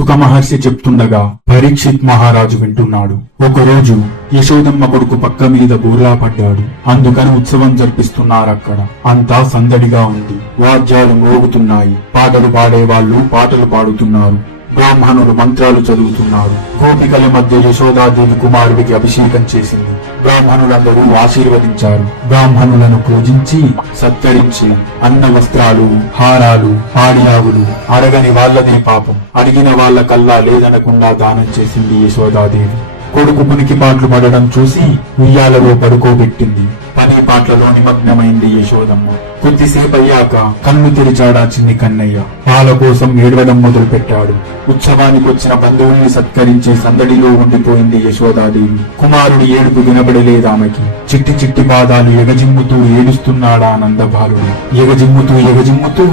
సుఖమహర్షి చెప్తుండగా పరీక్షిత్ మహారాజు వింటున్నాడు. ఒకరోజు యశోదమ్మ కొడుకు పక్క మీద బోర్లా పడ్డాడు. అందుకని ఉత్సవం జరిపిస్తున్నారక్కడ. అంతా సందడిగా ఉంది. వాద్యాలు మోగుతున్నాయి. పాటలు పాడేవాళ్లు పాటలు పాడుతున్నారు. బ్రాహ్మణులు మంత్రాలు చదువుతున్నారు. గోపికల మధ్య యశోదాదేవి కుమారుడికి అభిషేకం చేసింది. బ్రాహ్మణులందరూ ఆశీర్వదించారు. బ్రాహ్మణులను పూజించి సత్కరించి అన్న వస్త్రాలు, హారాలు, పాడియావులు అడగని వాళ్లనే పాపం, అడిగిన వాళ్ల కల్లా లేదనకుండా దానం చేసింది యశోదాదేవి. కొడుకు పునికి పాటలు పడడం చూసి ఉయ్యాలలో పడుకోబెట్టింది. పని పాటలలో నిమగ్నమైంది యశోదమ్మ. కొద్దిసేపు అయ్యాక కన్ను తెరిచాడా చిన్ని కన్నయ్య. పాల కోసం ఏడవడం మొదలు పెట్టాడు. ఉత్సవానికి వచ్చిన బంధువుల్ని సత్కరించే సందడిలో ఉండిపోయింది యశోదాదేవి. కుమారుడి ఏడుపు వినబడలేదామెకి. చిట్టి చిట్టి పాదాలు ఎగజిమ్ముతూ ఏడుస్తున్నాడా నందబాలుడు. ఎగజిమ్ముతూ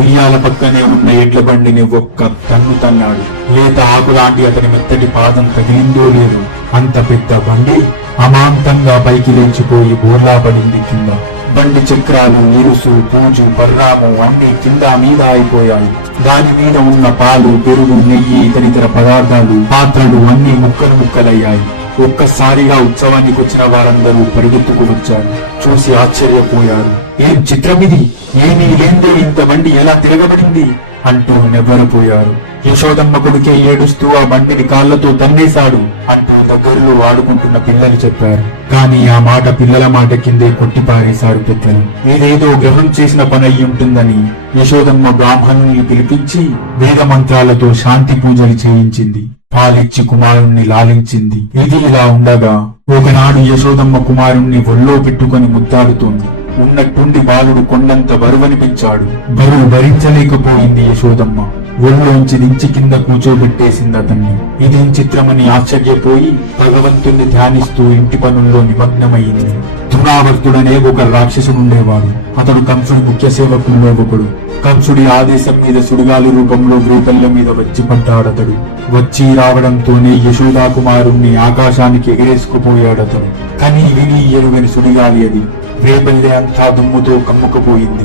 ఉయ్యాల పక్కనే ఉన్న ఎడ్ల బండిని ఒక్క తన్ను తన్నాడు. లేత ఆకులాంటి అతని మెత్తటి పాదం తగిలిందో లేదు. అంత పెద్ద బండి అమాంతంగా పైకి లేచిపోయి బోర్లా పడింది కింద. బండి చక్రాలు, ఇరుసు, పూజు, పర్రాము అన్ని కింద మీద అయిపోయాయి. దాని మీద ఉన్న పాలు, పెరుగు, నెయ్యి, ఇతరితర పదార్థాలు, పాత్రలు అన్ని ముక్కలయ్యాయి. ఒక్కసారిగా ఉత్సవానికి వచ్చిన వారందరూ పరిగెత్తుకు వచ్చారు. చూసి ఆశ్చర్యపోయారు. ఏం చిత్రమిది, ఏమీ లేందో ఇంత బండి ఎలా తిరగబడింది అంటూ నెవ్వరపోయారు. యశోదమ్మ కొడుకే ఏడుస్తూ ఆ బండిని కాళ్లతో తన్నేశాడు అంటూ దగ్గరలో ఆడుకుంటున్న పిల్లలు చెప్పారు. కాని ఆ మాట పిల్లల మాట కిందే కొట్టిపారేశారు పెద్దలు. ఏదేదో గ్రహం చేసిన పని అయి ఉంటుందని యశోదమ్మ బ్రాహ్మణుల్ని పిలిపించి వేద మంత్రాలతో శాంతి పూజలు చేయించింది. పాలిచ్చి కుమారుణ్ణి లాలించింది. ఇది ఇలా ఉండగా ఒకనాడు యశోదమ్మ కుమారుణ్ణి ఒళ్ళో పెట్టుకుని ముద్దాడుతోంది. ఉన్నట్టుండి బాలుడు కొండంత బరువనిపించాడు. బరువు భరించలేకపోయింది యశోదమ్మ. ఒళ్ళోంచి దించి కింద కూర్చోబెట్టేసింది అతన్ని. ఇదేం చిత్రమని ఆశ్చర్యపోయి భగవంతుణ్ణి ధ్యానిస్తూ ఇంటి పనుల్లో నిమగ్నమయ్యింది. తృణావర్తుడనే ఒక రాక్షసుడుండేవాడు. అతడు కంసుడి ముఖ్య సేవకుల్లో ఒకడు. కంసుడి ఆదేశం మీద సుడిగాలి రూపంలో గ్రూపల్ల మీద వచ్చి పడ్డాడతడు. వచ్చి రావడంతోనే యశోదా కుమారుణ్ణి ఆకాశానికి ఎగిరేసుకుపోయాడతడు. కని విని ఎరుగని సుడిగాలి అది. రేపల్లె అంతా దుమ్ముతో కమ్ముకుపోయింది.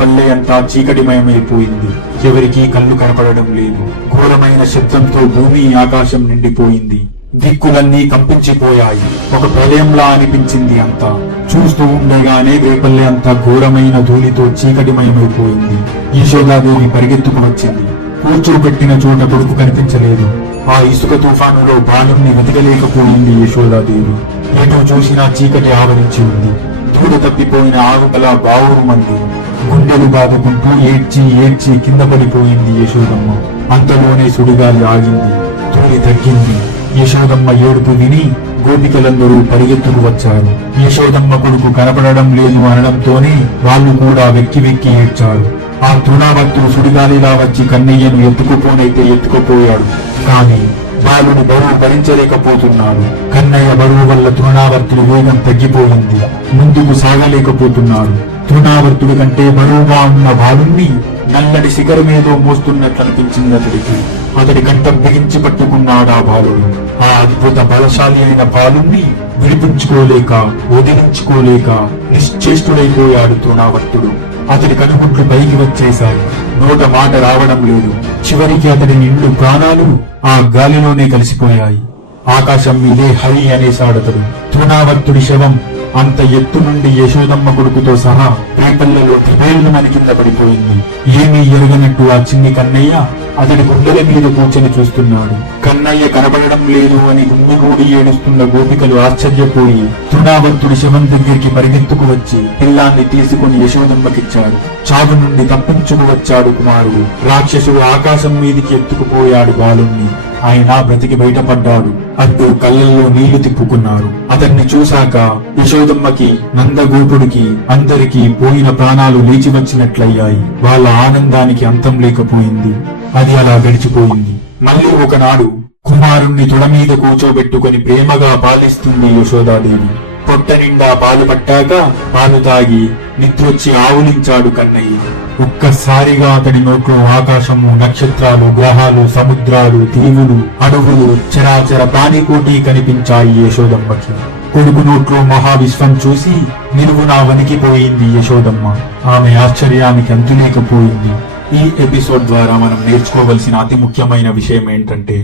పల్లె అంతా చీకటిమయమైపోయింది. ఎవరికీ కళ్ళు కనపడడం లేదు. ఘోరమైన శబ్దంతో భూమి ఆకాశం నిండిపోయింది. దిక్కులన్నీ కంపించిపోయాయి. ఒక ప్రళయంలా అనిపించింది అంతా. చూస్తూ ఉండగానే రేపల్లె అంతా ఘోరమైన ధూళితో చీకటిమయమైపోయింది. యశోదాదేవి పరిగెత్తుకు వచ్చింది. కూర్చోబెట్టిన చోట కొడుకు కనిపించలేదు. ఆ ఇసుక తుఫానులో బాలుణ్ణి వెతకలేకపోయింది యశోదాదేవి. ఎటో చూసినా చీకటి ఆవరించి ఉంది. దూడ తప్పిపోయిన ఆవుకలా బావురు మంది. గుండెలు బాదుకుంటూ ఏడ్చి కింద పడిపోయింది యశోదమ్మ. అంతలోనే సుడిగాలి ఆగింది. ధూళి తగ్గింది. యశోదమ్మ ఏడుపు విని గోపికలందరూ పరిగెత్తుకు వచ్చారు. యశోదమ్మ కొడుకు కనపడడం లేదు అనడంతోనే వాళ్ళు కూడా వెక్కి ఏడ్చారు. ఆ తృణావర్తుడు సుడిగాలిలా వచ్చి కన్నయ్యను ఎత్తుకుపోయాడు. కాని బాలుడి బరువు భరించలేకపోతున్నాడు. కన్నయ్య బరువు వల్ల తృణావర్తుడి వేగం తగ్గిపోయింది. ముందుకు సాగలేకపోతున్నాడు. తృణావర్తుడి కంటే బరువుగా ఉన్న బాలుణ్ణి నల్లడి శిఖరమేదో మోస్తున్నట్లనిపించింది అతడికి. అతడి కంట బిగించి పట్టుకున్నాడు ఆ బాలుడు. ఆ అద్భుత బలశాలి అయిన బాలుణ్ణి విడిపించుకోలేక వదిలించుకోలేక నిశ్చేష్టుడైపోయాడు తృణావర్తుడు. అతడి కనుగుడ్లు పైకి వచ్చేశాయి. నోట మాట రావడం లేదు. చివరికి అతడి నిండు ప్రాణాలు ఆ గాలిలోనే కలిసిపోయాయి. ఆకాశం మీదే హరి అనేశాడతడు. తృణావర్తుడి శవం అంత ఎత్తు నుండి యశోదమ్మ కొడుకుతో సహా రేపల్లెలో దివేళ్లు కింద పడిపోయింది. ఏమీ ఎరుగనట్టు ఆ చిన్ని కన్నయ్య అతడి గుండెల మీద కూర్చొని చూస్తున్నాడు. కన్నయ్య కనపడడం లేదు అని గుమ్మిగూడి ఏడుస్తున్న గోపికలు ఆశ్చర్యపోయి తృణావర్తుడి శవం దగ్గరికి పరిగెత్తుకు వచ్చి పిల్లాన్ని తీసుకుని యశోదమ్మకిచ్చాడు. చావు నుండి తప్పించుకు వచ్చాడు కుమారుడు. రాక్షసుడు ఆకాశం మీదికి ఎత్తుకుపోయాడు బాలుణ్ణి. ఆయన బ్రతికి బయటపడ్డాడు అంటూ కళ్ళల్లో నీళ్లు తిప్పుకున్నారు. అతన్ని చూశాక యశోదమ్మకి, నందగోపుడికి అందరికీ పోయిన ప్రాణాలు లేచి వచ్చినట్లయ్యాయి. వాళ్ళ ఆనందానికి అంతం లేకపోయింది. అది అలా గడిచిపోయింది. మళ్ళీ ఒకనాడు కుమారుణ్ణి తొడ మీద కూర్చోబెట్టుకుని ప్రేమగా పాలిస్తుంది యశోదాదేవి. పొట్ట నిండా పాలు పట్టాక పాలు తాగి నిద్రొచ్చి ఆవులించాడు కన్నయ్య. ఒక్కసారిగా అతడి నోట్లో ఆకాశము, నక్షత్రాలు, గ్రహాలు, సముద్రాలు, దీవులు, అడవులు, చరాచర ప్రాణికోటి కనిపించాయి యశోదమ్మకి. కొడుకు నోట్లో మహావిశ్వం చూసి నిలువునా వణికిపోయింది యశోదమ్మ. ఆమె ఆశ్చర్యానికి అంతులేకపోయింది. ఈ ఎపిసోడ్ ద్వారా మనం నేర్చుకోవలసిన అతి ముఖ్యమైన విషయం ఏంటంటే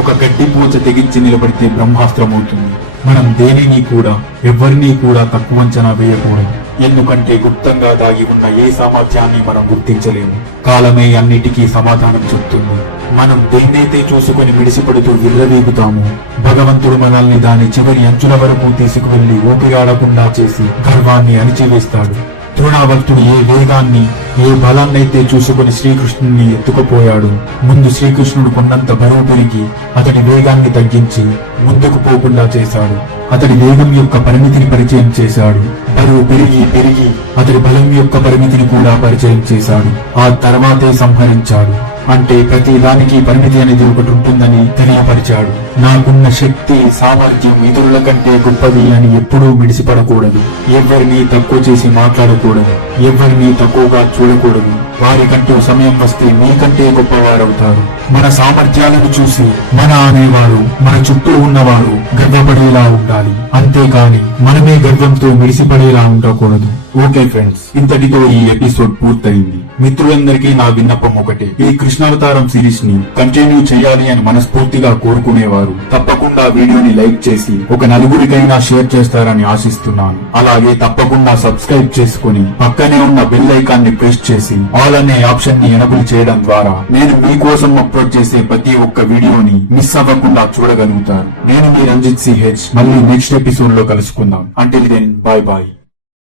ఒక గడ్డి పూజ తెగించి నిలబడితే బ్రహ్మాస్త్రమవుతుంది. మనం దేనిని కూడా ఎవరిని కూడా తక్కువ అంచనా వేయకూడదు. ఎందుకంటే గుప్తంగా దాగి ఉన్న ఏ సామర్థ్యాన్ని మనం గుర్తించలేము. కాలమే అన్నిటికీ సమాధానం చెప్తుంది. మనం దేన్నైతే చూసుకొని మిడిసిపడుతూ విర్రవీగుతామో భగవంతుడు మనల్ని దాని చివరి అంచుల వరకు తీసుకువెళ్లి ఊపిరాడకుండా చేసి గర్వాన్ని అణిచివేస్తాడు. ద్రోణావర్తుడు ఏ వేగాన్ని ఏ బలాన్నైతే చూసుకుని శ్రీకృష్ణుని ఎత్తుకుపోయాడు, ముందు శ్రీకృష్ణుడు కొన్నంత బరువు పెరిగి అతడి వేగాన్ని తగ్గించి ముందుకు పోకుండా చేశాడు. అతడి వేగం యొక్క పరిమితిని పరిచయం చేశాడు. బరువు పెరిగి పెరిగి అతడి బలం యొక్క పరిమితిని కూడా పరిచయం చేశాడు. ఆ తర్వాతే సంహరించాడు. అంటే ప్రతి దానికి పరిమితి అనేది ఒకటి ఉంటుందని తెలియపరిచాడు. నాకున్న శక్తి సామర్థ్యం ఇతరుల కంటే గొప్పది అని ఎప్పుడూ మిడిసిపడకూడదు. ఎవరిని తక్కువ చేసి మాట్లాడకూడదు. ఎవరిని తక్కువగా చూడకూడదు. వారికంటూ సమయం వస్తే మీకంటే గొప్పవారవుతారు. మన సామర్థ్యాలను చూసి మన అనేవారు మన చుట్టూ ఉన్నవారు గర్వపడేలా ఉండాలి. అంతేకాని మనమే గర్వంతో మిడిసిపడేలా ఉండకూడదు. ఓకే ఫ్రెండ్స్, ఇంతటితో ఈ ఎపిసోడ్ పూర్తయింది. మిత్రులందరికీ నా విన్నపం ఒకటే, ఈ కృష్ణావతారం సిరీస్ ని కంటిన్యూ చేయాలి అని మనస్ఫూర్తిగా కోరుకునేవారు తప్పకుండా వీడియోని లైక్ చేసి ఒక నలుగురికైనా షేర్ చేస్తారని ఆశిస్తున్నాను. అలాగే తప్పకుండా సబ్స్క్రైబ్ చేసుకుని పక్కనే ఉన్న బెల్ ఐకాన్ ని ప్రెస్ చేసి ఆల్ అనే ఆప్షన్ ని ఎనబుల్ చేయడం ద్వారా నేను మీకోసం అప్లోడ్ చేసే ప్రతి ఒక్క వీడియోని మిస్ అవ్వకుండా చూడగలుగుతారు. నేను మీ రంజిత్ సిహెచ్. మళ్ళీ నెక్స్ట్ ఎపిసోడ్ లో కలుసుకుందాం. Until then, bye bye.